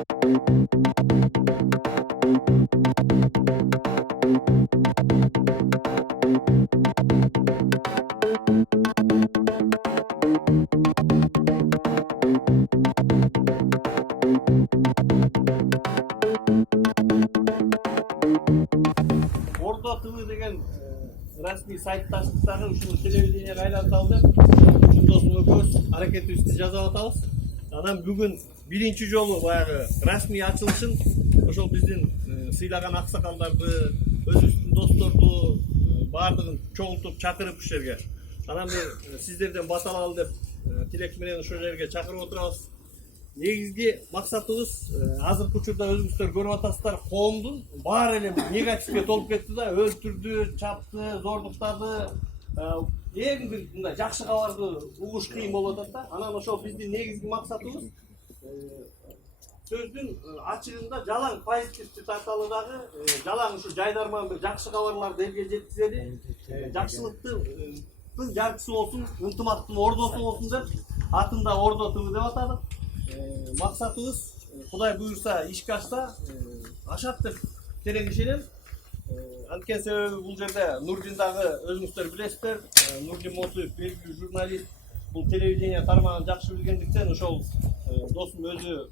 Ordo TV деген rasmiy sayt açtıkları uşul televizyonga aylantaldı. Ушундосун экөөбүз аракетибизди жасап атабыз. Анан бүгүн биринчи жолу баягы расмий ачылышын ошол биздин сыйлаган аксакалдарды, өзүбүздүн досторду баардыгын чогултуп чакырып ушул жерге. Анан мен сиздерден бата алалы деп тилек менен ошол жерге чакырып отурабыз. Негизги максатыбыз азыркы учурда өзүңүздөр көрүп атасыздар, коомдун баары эле негативге толуп кетти да, өлтүрдү, чапты, зордуктады. Эң бир мындай жакшы кабарды угуш кыйын болуп атат да. Анан ошол биздин негизги максатыбыз сөздүн ачыгында жалаң позитивди тарталы дагы, жалаң ушу жайдарман бир жакшы кабарларды элге жеткизели, жакшылыктын жарчысы болсун, ынтымактын ордосу болсун деп атында Ордо ТВ деп атадык. Максатыбыз Кудай буюрса ишке ашса ашат деп терең ишенем. Анткени себеби бул жерде Нурдин дагы өзүңүздөр билесиздер, Нурдин Мотуев белгилүү журналист, бул телевидение тармагын жакшы билгендиктен ошол досум өзү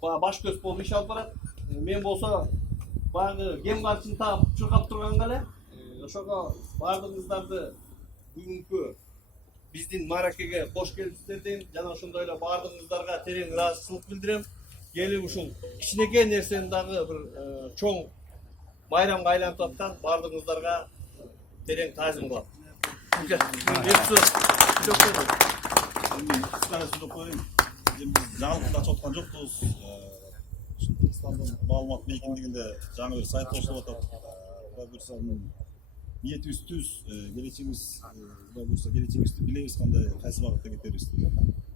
баш көз болуп иш алып барат. Мен болсо баягы кем карчын таап чуркап турганга эле ошого баардыгыңыздарды бүгүнкү биздин маракеге кош келипсиздер дейм. Жана ошондой эле баардыгыңыздарга терең ыраазычылык билдирем. Келип ушул кичинекей нерсени дагы бир чоң байрамга айлантып аткан баардыгыңыздарга терең таазим кылам. Жаңылыкты ачып аткан жокпуз. Кыргызстандын маалымат мейкиндигинде жаңы бир сайт ачылып атат. Кудай буюрса ниетибиз түз, келечегибиз, Кудай буюрса келечегибизди билебиз, кандай кайсы багытта кетерибизди.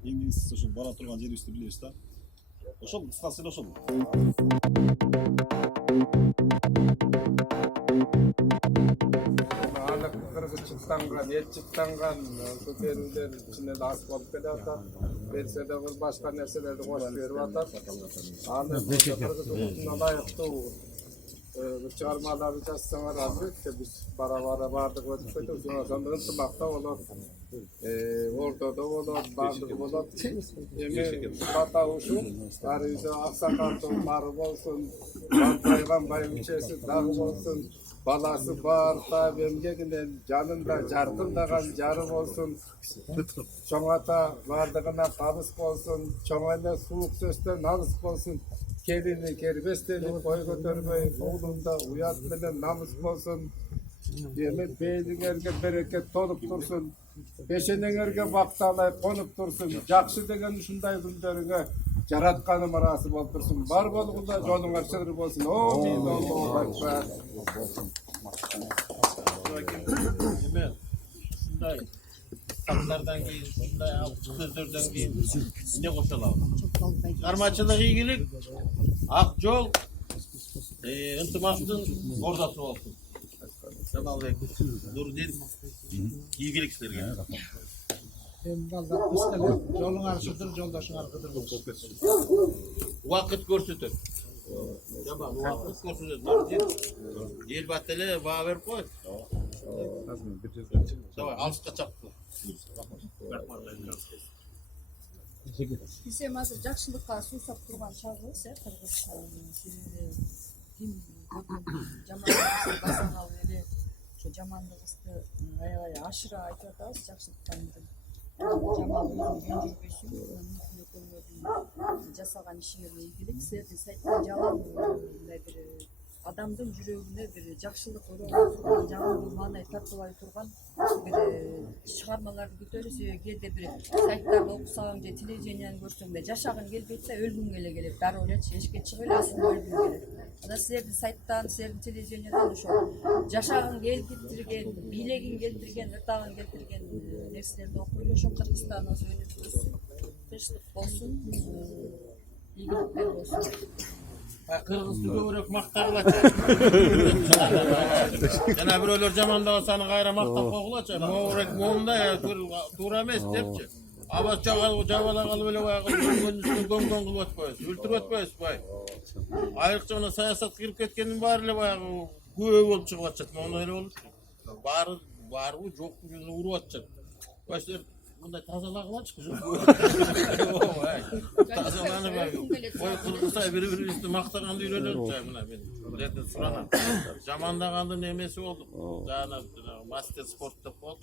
Эң негизгиси ошол бара турган жерибизди билебиз да. Ошол кыскасы эле ошол. Кыргызчылыктанган, этчиктанган көтөрүүлөр ичинен аз болуп келатат. Берсе да бул башка нерселерди кошуп берип атат. Аны кыргыз улутуна ылайыктуу чыгармаларды жазсаңар албетте биз бара баардык өтүп кетебиз. Ошондо ынтымакта болот. Ортодо болот, баардыгы болот. Эми бата ушул ар үйдө аксакалдын бары болсун, бантайган байбичеси дагы болсун, баласы бар таап эмгегинен жанында жаркындаган жары болсун, чоң ата баардыгына табыс болсун, чоң эле суук сөздөн алыс болсун, келини кербестенип бой көтөрбөй, уулунда уят менен намыс болсун, эми бээлиңерге берекет толуп турсун, бешенеңерге бакталай конуп турсун, жакшы деген ушундай күндөрүңө жаратканым ыраазы болуп турсун. Бар болгула жолуңар чыгыр болсун. Амин. Аллаху акбар. Эме ушундай сактардан кийин, ушундай сөздөрдөн кийин эмне кошо алабыз? Кармачылык, ийгилик, ак жол, ынтымактын ордосу болсун. Жамалбек, Нурдин, ийгилик силерге. Жолуңар шыдыр, жолдошуңар кыдыр болсун. Убакыт көрсөтөт. Жамал, убакыт көрсөтөт. Нурдин, эл бат эле баа берип коет. Давай, алыска чапты. Биз эми азыр жакшылыкка суусап турган чагыбыз, Кыргызстан. Ким жамандыгыбызды басага алып эле ошо жамандыгыбызды аябай ашыра айтып атабыз, жакшылыктан. Жамал өзүнүн жүрбөсүн, жасаган ишиңерге ийгилик. Силердин сайттан жалаң мындай бир адамдын жүрөгүнө бир жакшылык өрөөлөп турган, жамандык маанай тартыбай турган бир чыгармаларды көтөрүп, кээде бир сайттарды окусаң же телевидениени көрсөң да жашагың келбей атса өлгүң эле келет. Дароо элечи эшикке чыгып эле асында өлгүң келет. Анан силердин сайттан, силердин телевидениеден ошол жашагың келтирген, бийлегиң келтирген, ырдагың келтирген нерселерди окуп эле ошо Кыргызстаныбыз өнүгүп өссүн, тынчтык болсун, ийгиликтер болсун. Кыргызды көбүрөөк мактагылачы. Жана бирөөлөр жамандаган саны кайра мактап койгулачы. Моорек моундай туура эмес депчи. Aba jabala kalıp ele bayağı göngön kılıp atpayız. Ültürüp atpayız bay. Ayırkça ona sayasat kirip ketkenin bari ele bayağı köy olup çıkıp atacak. Onda öyle olur. Var bu çok bir gözünü vurup atacak. Başlar bunday tazalağına çıkıyor. Tazalanı bay. Oy kırgısay biri üstü maktarandı yürüyorlar çay buna ben. Zaten surana. Zamanda kandı nemesi oldu. Dağına master sportta kol.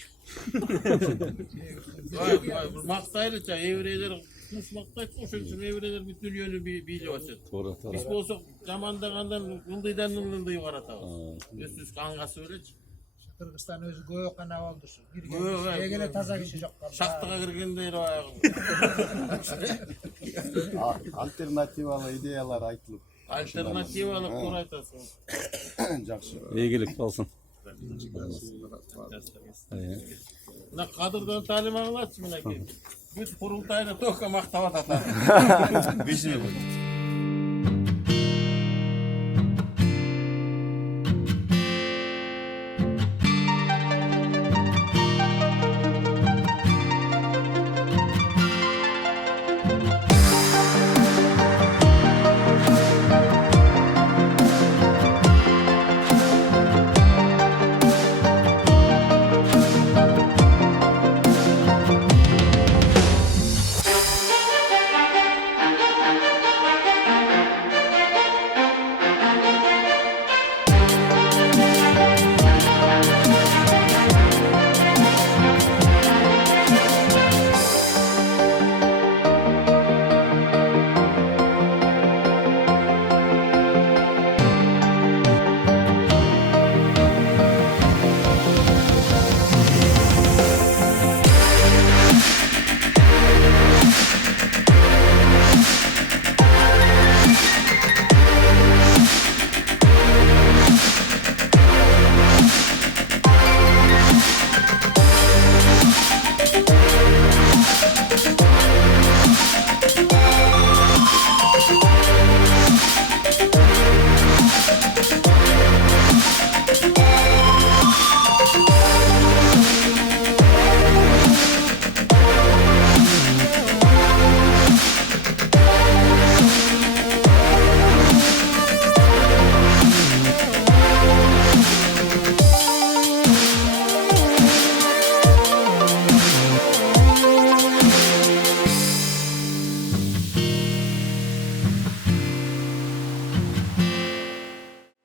Vay maktaylı çay evreler kuş maktaylı koşun için evreler bütün yönü bile açıyor. Biz olsak zamanda kandan ıldıyı var atağı. Üst kangası öyle. Kırgızstan özü göğe kana oldu. Göğe, Egele taza kişi yok. Şaktağa girgende ayağım. Alternativalı ideyalar aytılıp Alternativalı kuraytasın. жақсы. Ийгилик болсун. Mına kadırdan talim ağlatsın mına ki. Bütün kurultayda toka maktaba tatar. Бешеме